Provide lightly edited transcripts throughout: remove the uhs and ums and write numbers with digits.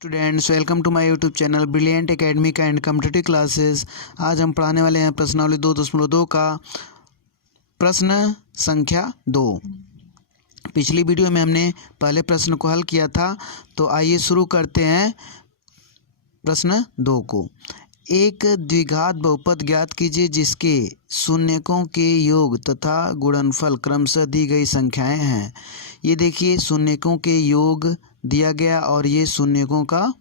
Students, welcome to my YouTube channel brilliant academic and competitive classes. आज हम पढ़ाने वाले हैं प्रश्नावली 2.2 का प्रश्न संख्या 2। पिछली वीडियो में हमने पहले प्रश्न को हल किया था, तो आइए शुरू करते हैं प्रश्न 2 को। एक द्विघात बहुपद ज्ञात कीजिए जिसके शून्यकों के योग तथा गुणनफल क्रमशः दी गई संख्याएं हैं। ये देखिए, शून्यकों के योग दिया गया और ये शून्यकों का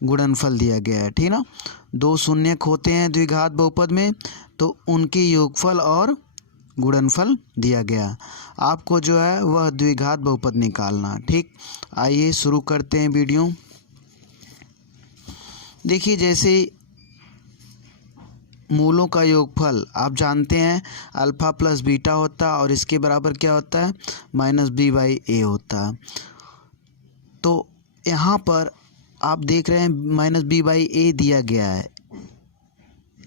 गुणनफल दिया गया है, ठीक ना। दो शून्यक होते हैं द्विघात बहुपद में, तो उनके योगफल और गुणनफल दिया गया। आपको जो है वह द्विघात बहुपद निकालना, ठीक। आइए शुरू करते हैं वीडियो। देखिए, जैसे मूलों का योगफल आप जानते हैं अल्फ़ा प्लस बीटा होता है और इसके बराबर क्या होता है, माइनस बी बाई ए होता है। तो यहाँ पर आप देख रहे हैं माइनस बी बाई ए दिया गया है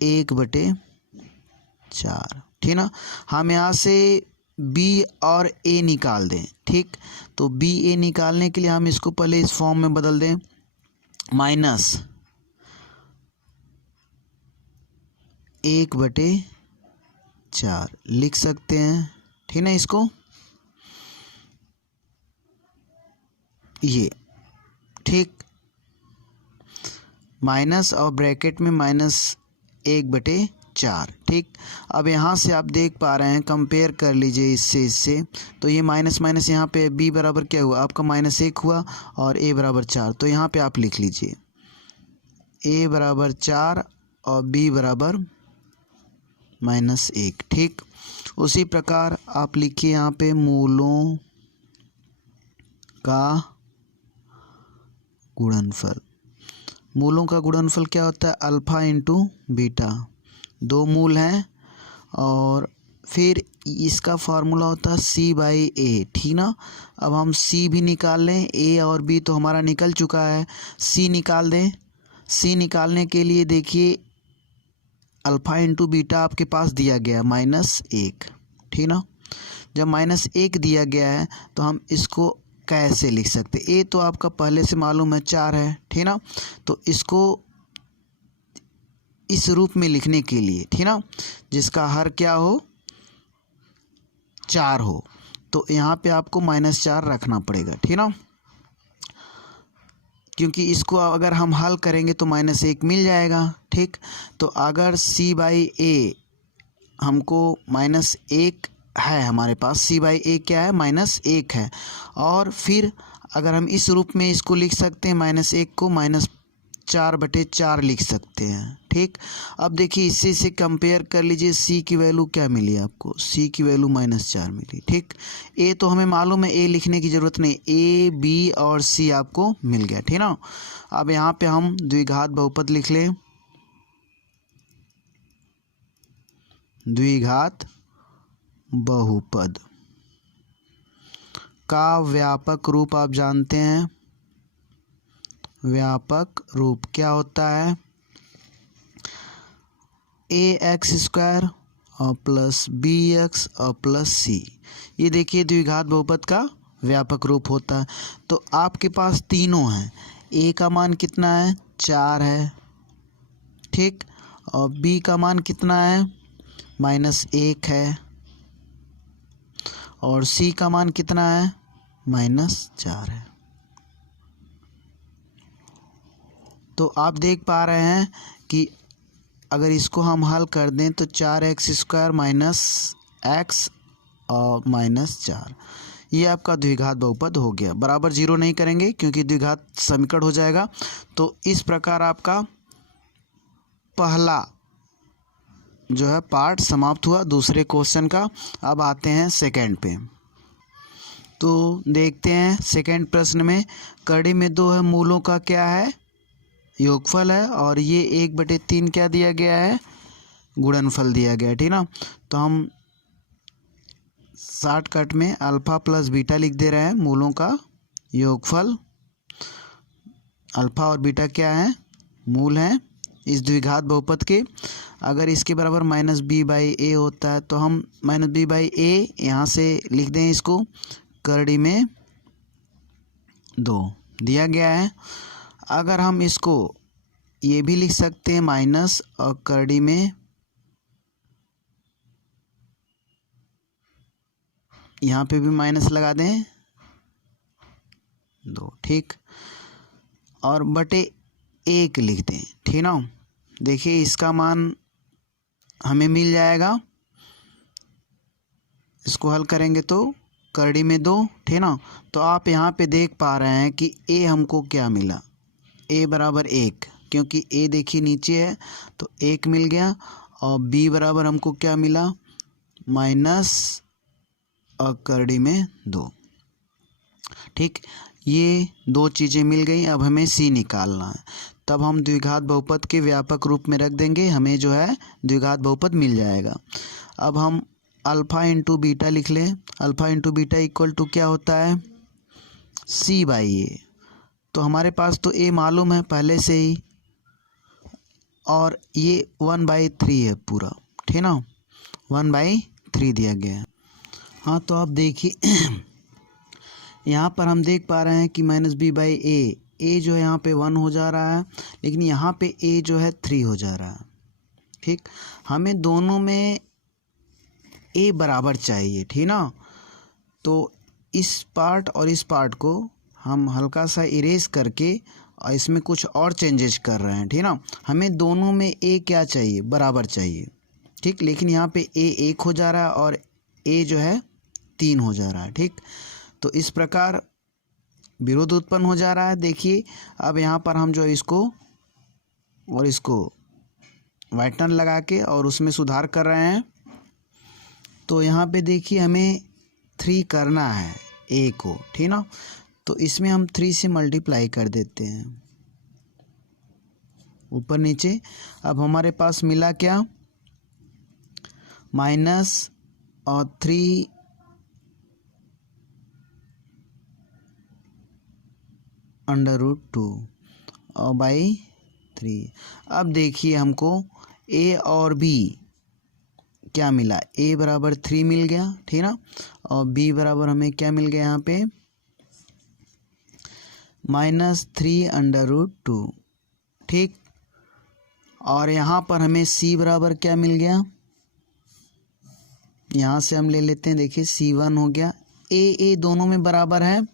1/4, ठीक ना। हम यहाँ से बी और ए निकाल दें, ठीक। तो बी ए निकालने के लिए हम इसको पहले इस फॉर्म में बदल दें, माइनस 1/4 लिख सकते हैं, ठीक ना। इसको ये ठीक, माइनस और ब्रैकेट में -1/4, ठीक। अब यहाँ से आप देख पा रहे हैं, कंपेयर कर लीजिए इससे, तो ये माइनस माइनस यहाँ पे b बराबर क्या हुआ आपका -1 हुआ और a बराबर 4। तो यहाँ पे आप लिख लीजिए a बराबर 4 और b बराबर -1, ठीक। उसी प्रकार आप लिखिए यहाँ पे मूलों का गुणनफल। मूलों का गुणनफल क्या होता है, अल्फ़ा इंटू बीटा। दो मूल हैं और फिर इसका फार्मूला होता है c बाई ए, ठीक ना। अब हम c भी निकाल लें, a और b तो हमारा निकल चुका है, c निकाल दें। c निकालने के लिए देखिए अल्फ़ा इंटू बीटा आपके पास दिया गया -1, ठीक ना। जब -1 दिया गया है तो हम इसको कैसे लिख सकते, ए तो आपका पहले से मालूम है 4 है, ठीक ना। तो इसको इस रूप में लिखने के लिए, ठीक ना, जिसका हर क्या हो 4 हो, तो यहाँ पे आपको -4 रखना पड़ेगा, ठीक ना। क्योंकि इसको अगर हम हल करेंगे तो -1 मिल जाएगा, ठीक। तो अगर c बाई ए हमको -1 है, हमारे पास c बाई ए क्या है, -1 है। और फिर अगर हम इस रूप में इसको लिख सकते हैं, -1 को -4/4 लिख सकते हैं, ठीक। अब देखिए इससे से कंपेयर कर लीजिए, c की वैल्यू क्या मिली आपको, c की वैल्यू -4 मिली, ठीक। a तो हमें मालूम है, a लिखने की ज़रूरत नहीं, a b और c आपको मिल गया, ठीक ना। अब यहाँ पे हम द्विघात बहुपद लिख लें। द्विघात बहुपद का व्यापक रूप आप जानते हैं, व्यापक रूप क्या होता है, ax² और प्लस bx और प्लस c। ये देखिए द्विघात बहुपद का व्यापक रूप होता है। तो आपके पास तीनों हैं, a का मान कितना है 4 है, ठीक, और b का मान कितना है -1 है, और c का मान कितना है -4 है। तो आप देख पा रहे हैं कि अगर इसको हम हल कर दें तो 4x² -x और -4, ये आपका द्विघात बहुपद हो गया। बराबर 0 नहीं करेंगे क्योंकि द्विघात समीकरण हो जाएगा। तो इस प्रकार आपका पहला जो है पार्ट समाप्त हुआ दूसरे क्वेश्चन का। अब आते हैं सेकंड पे। तो देखते हैं सेकंड प्रश्न में, कड़ी में 2 है, मूलों का क्या है, योगफल है, और ये 1/3 क्या दिया गया है, गुणनफल दिया गया है, ठीक ना। तो हम शॉर्टकट में अल्फ़ा प्लस बीटा लिख दे रहे हैं, मूलों का योगफल। अल्फ़ा और बीटा क्या है, मूल हैं इस द्विघात बहुपद के। अगर इसके बराबर -b बाई ए होता है तो हम -b बाई ए यहाँ से लिख दें, इसको करड़ी में 2 दिया गया है। अगर हम इसको ये भी लिख सकते हैं माइनस और करड़ी में यहाँ पे भी माइनस लगा दें 2, ठीक, और बटे 1 लिख दें, ठीक ना। देखिए इसका मान हमें मिल जाएगा, इसको हल करेंगे तो करड़ी में 2, ठीक ना। तो आप यहाँ पे देख पा रहे हैं कि ए हमको क्या मिला, ए बराबर 1, क्योंकि ए देखिए नीचे है तो 1 मिल गया, और बी बराबर हमको क्या मिला माइनस और करड़ी में 2, ठीक। ये 2 चीज़ें मिल गई। अब हमें सी निकालना है, तब हम द्विघात बहुपद के व्यापक रूप में रख देंगे, हमें जो है द्विघात बहुपद मिल जाएगा। अब हम अल्फ़ा इंटू बीटा लिख लें। Alpha into beta equal to क्या होता है सी बाई ए। तो हमारे पास तो ए मालूम है पहले से ही, और ये 1/3 है पूरा, ठीक ना, 1/3 दिया गया है। हाँ तो आप देखिए यहाँ पर हम देख पा रहे हैं कि माइनस बी बाई ए जो है यहाँ पे 1 हो जा रहा है, लेकिन यहाँ पे ए जो है 3 हो जा रहा है, ठीक। हमें दोनों में ए बराबर चाहिए, ठीक ना। तो इस पार्ट और इस पार्ट को हम हल्का सा इरेज करके और इसमें कुछ और चेंजेस कर रहे हैं, ठीक ना। हमें दोनों में ए क्या चाहिए बराबर चाहिए, ठीक, लेकिन यहाँ पे ए 1 हो जा रहा है और ए जो है 3 हो जा रहा है, ठीक। तो इस प्रकार विरोध उत्पन्न हो जा रहा है। देखिए अब यहाँ पर हम जो इसको और इसको व्हाइटनर लगा के और उसमें सुधार कर रहे हैं। तो यहाँ पे देखिए हमें 3 करना है ए को, ठीक ना। तो इसमें हम 3 से मल्टीप्लाई कर देते हैं ऊपर नीचे। अब हमारे पास मिला क्या माइनस और 3 √2 और बाई 3। अब देखिए हमको ए और बी क्या मिला, ए बराबर 3 मिल गया, ठीक ना, और बी बराबर हमें क्या मिल गया यहाँ पे -3√2, ठीक। और यहाँ पर हमें सी बराबर क्या मिल गया, यहाँ से हम ले लेते हैं, देखिए C1 हो गया। ए दोनों में बराबर है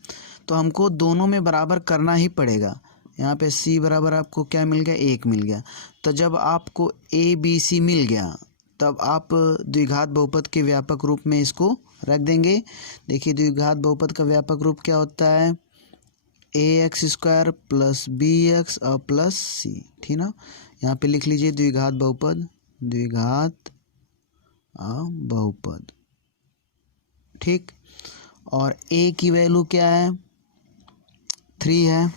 तो हमको दोनों में बराबर करना ही पड़ेगा। यहाँ पे सी बराबर आपको क्या मिल गया 1 मिल गया। तो जब आपको ए बी सी मिल गया तब आप द्विघात बहुपद के व्यापक रूप में इसको रख देंगे। देखिए द्विघात बहुपद का व्यापक रूप क्या होता है ax² + bx और प्लस सी, ठीक ना। यहाँ पे लिख लीजिए द्विघात बहुपद, द्विघात बहुपद, ठीक। और a की वैल्यू क्या है 3 है,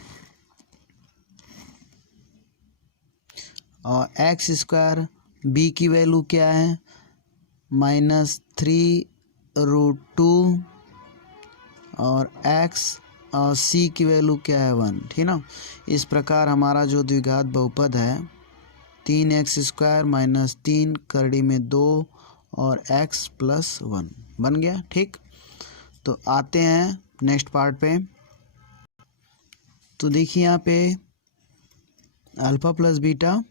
और x², b की वैल्यू क्या है -3√2 और x और c की वैल्यू क्या है 1, ठीक ना। इस प्रकार हमारा जो द्विघात बहुपद है 3x² - 3 करड़ी में 2 और x + 1 बन गया, ठीक। तो आते हैं नेक्स्ट पार्ट पे। तो देखिए यहाँ पे अल्फ़ा + बीटा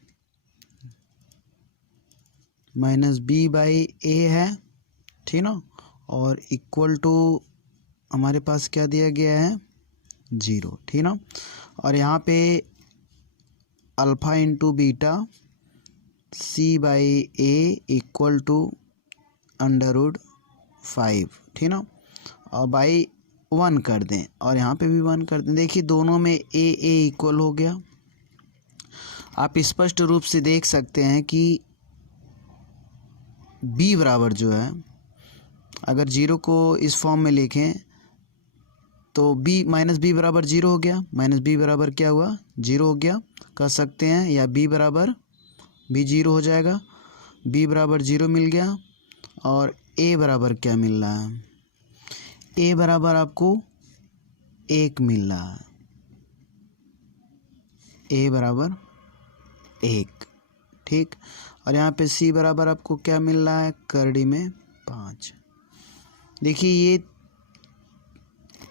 -b/a है, ठीक ना, और इक्वल टू हमारे पास क्या दिया गया है 0, ठीक ना। और यहाँ पे alpha into beta c/a equal to √5, ठीक ना, और बाई 1 कर दें और यहाँ पे भी 1 कर दें। देखिए दोनों में a इक्वल हो गया। आप स्पष्ट रूप से देख सकते हैं कि b बराबर जो है अगर 0 को इस फॉर्म में लिखें तो b बराबर 0 हो गया, b बराबर क्या हुआ 0 हो गया कह सकते हैं, या b बराबर भी 0 हो जाएगा। b बराबर 0 मिल गया और a बराबर क्या मिल रहा है a बराबर आपको 1 मिल रहा है, a बराबर 1, ठीक। और यहाँ पे c बराबर आपको क्या मिल रहा है करड़ी में 5। देखिए ये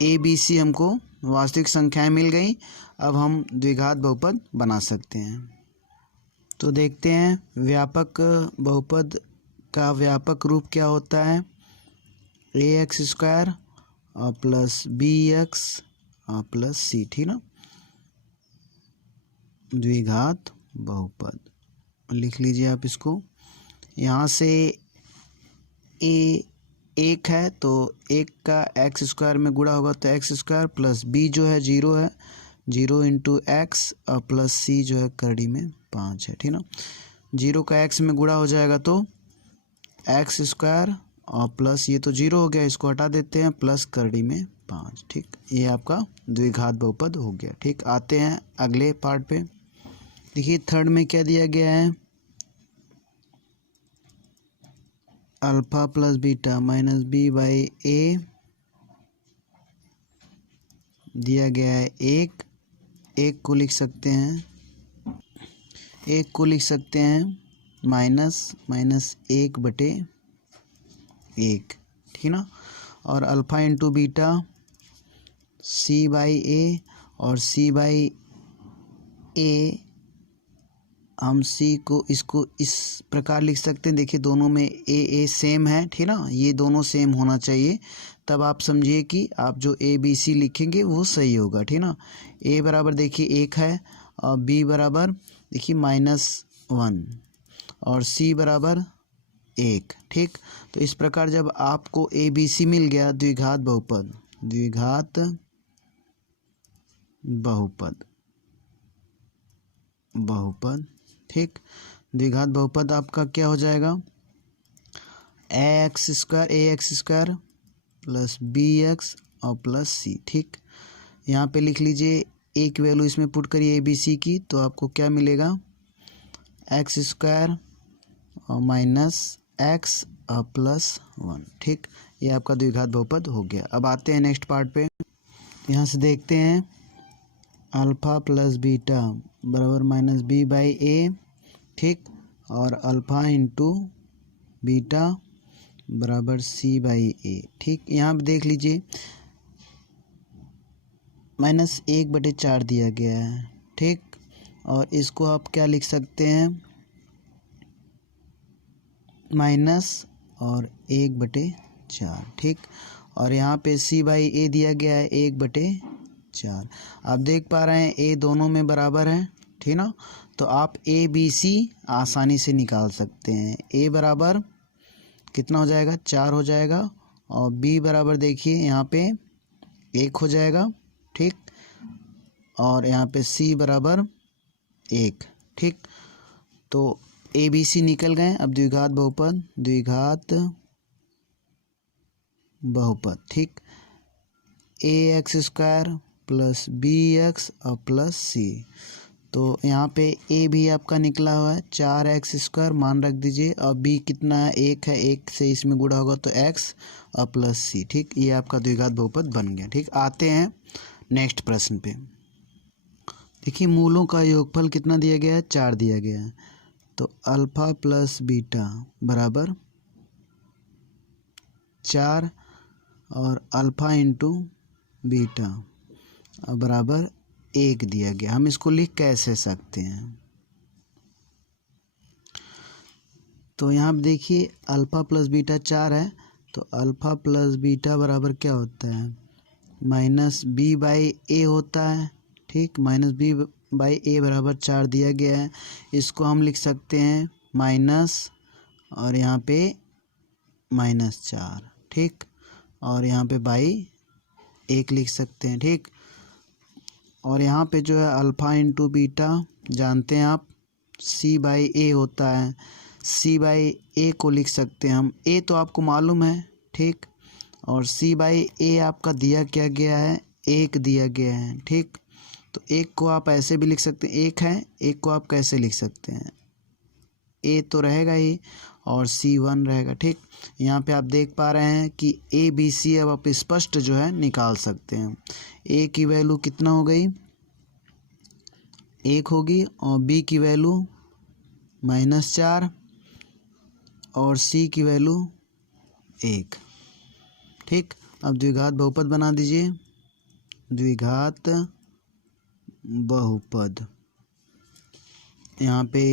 a b c हमको वास्तविक संख्याएं मिल गई। अब हम द्विघात बहुपद बना सकते हैं। तो देखते हैं व्यापक बहुपद का व्यापक रूप क्या होता है। ax² plus bx plus c, ठीक ना। द्विघात बहुपद लिख लीजिए आप इसको। यहाँ से a 1 है तो 1 का x² में गुणा होगा तो x² प्लस b जो है 0 है, 0 इंटू एक्स प्लस c जो है करड़ी में 5 है, ठीक ना। 0 का x में गुणा हो जाएगा तो x² और प्लस ये तो 0 हो गया, इसको हटा देते हैं, प्लस करड़ी में 5, ठीक। ये आपका द्विघात बहुपद हो गया, ठीक। आते हैं अगले पार्ट पे। देखिए थर्ड में क्या दिया गया है, alpha plus beta minus b by a दिया गया है। एक को लिख सकते हैं माइनस 1/1, ठीक ना। और alpha into beta c by a, और सी बाई ए हम सी को इसको इस प्रकार लिख सकते हैं। देखिए दोनों में ए सेम है, ठीक ना, ये दोनों सेम होना चाहिए, तब आप समझिए कि आप जो ए बी सी लिखेंगे वो सही होगा, ठीक ना। ए बराबर देखिए 1 है और बी बराबर देखिए -1 और सी बराबर 1, ठीक। तो इस प्रकार जब आपको ए बी सी मिल गया द्विघात बहुपद, ठीक। द्विघात बहुपद आपका क्या हो जाएगा, ax² प्लस bx और प्लस c, ठीक। यहाँ पे लिख लीजिए एक वैल्यू इसमें पुट करिए abc की, तो आपको क्या मिलेगा, x² और माइनस x और प्लस 1, ठीक। ये आपका द्विघात बहुपद हो गया। अब आते हैं नेक्स्ट पार्ट पे। यहाँ से देखते हैं अल्फ़ा प्लस बीटा बराबर माइनस बी बाई ए, ठीक। और अल्फ़ा इंटू बीटा बराबर सी बाई ए, ठीक। यहाँ पे देख लीजिए -1/4 दिया गया है, ठीक। और इसको आप क्या लिख सकते हैं, माइनस और 1/4, ठीक। और यहाँ पे सी बाई ए दिया गया है 1/4। आप देख पा रहे हैं ए दोनों में बराबर है, ठीक ना। तो आप ए बी सी आसानी से निकाल सकते हैं। ए बराबर कितना हो जाएगा, 4 हो जाएगा, और बी बराबर देखिए यहाँ पे 1 हो जाएगा, ठीक। और यहाँ पे सी बराबर 1, ठीक। तो ए बी सी निकल गए। अब द्विघात बहुपद, ठीक। ax² प्लस bx और प्लस c, तो यहाँ पे a भी आपका निकला हुआ है 4x² मान रख दीजिए, और b कितना है 1 है, 1 से इसमें गुणा होगा तो x और प्लस c, ठीक। ये आपका द्विघात बहुपद बन गया, ठीक। आते हैं नेक्स्ट प्रश्न पे। देखिए मूलों का योगफल कितना दिया गया है, 4 दिया गया है। तो अल्फ़ा प्लस बीटा बराबर 4 और अल्फ़ा इंटू बीटा बराबर 1 दिया गया। हम इसको लिख कैसे सकते हैं, तो यहाँ देखिए अल्फ़ा प्लस बीटा 4 है, तो अल्फ़ा प्लस बीटा बराबर क्या होता है, माइनस बी बाई ए होता है, ठीक। माइनस बी बाई ए बराबर 4 दिया गया है। इसको हम लिख सकते हैं माइनस और यहाँ पे -4, ठीक। और यहाँ पे बाई 1 लिख सकते हैं, ठीक। और यहाँ पे जो है अल्फ़ा इंटू बीटा जानते हैं आप सी बाई ए होता है, सी बाई ए को लिख सकते हैं हम, ए तो आपको मालूम है, ठीक। और सी बाई ए आपका दिया क्या गया है, 1 दिया गया है, ठीक। तो 1 को आप ऐसे भी लिख सकते हैं, 1 है, 1 को आप कैसे लिख सकते हैं, ए तो रहेगा ही और सी 1 रहेगा, ठीक। यहाँ पे आप देख पा रहे हैं कि ए बी सी अब आप स्पष्ट जो है निकाल सकते हैं। ए की वैल्यू कितना हो गई, 1 होगी, और बी की वैल्यू -4 और सी की वैल्यू 1, ठीक। अब द्विघात बहुपद बना दीजिए, द्विघात बहुपद। यहाँ पे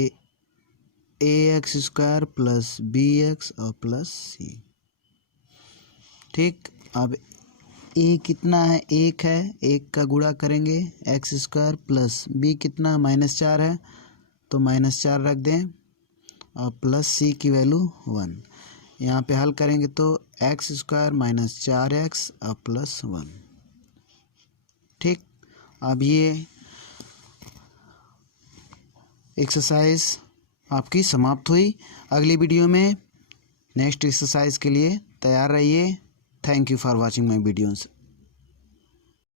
ax² प्लस bx और प्लस c। ठीक, अब a कितना है, 1 है, 1 का गुणा करेंगे, x² प्लस b कितना -4 है तो -4 रख दें और प्लस c की वैल्यू 1। यहाँ पे हल करेंगे तो x² - 4x और प्लस 1। ठीक, अब ये एक्सरसाइज आपकी समाप्त हुई। अगली वीडियो में नेक्स्ट एक्सरसाइज के लिए तैयार रहिए। Thank you for watching my videos.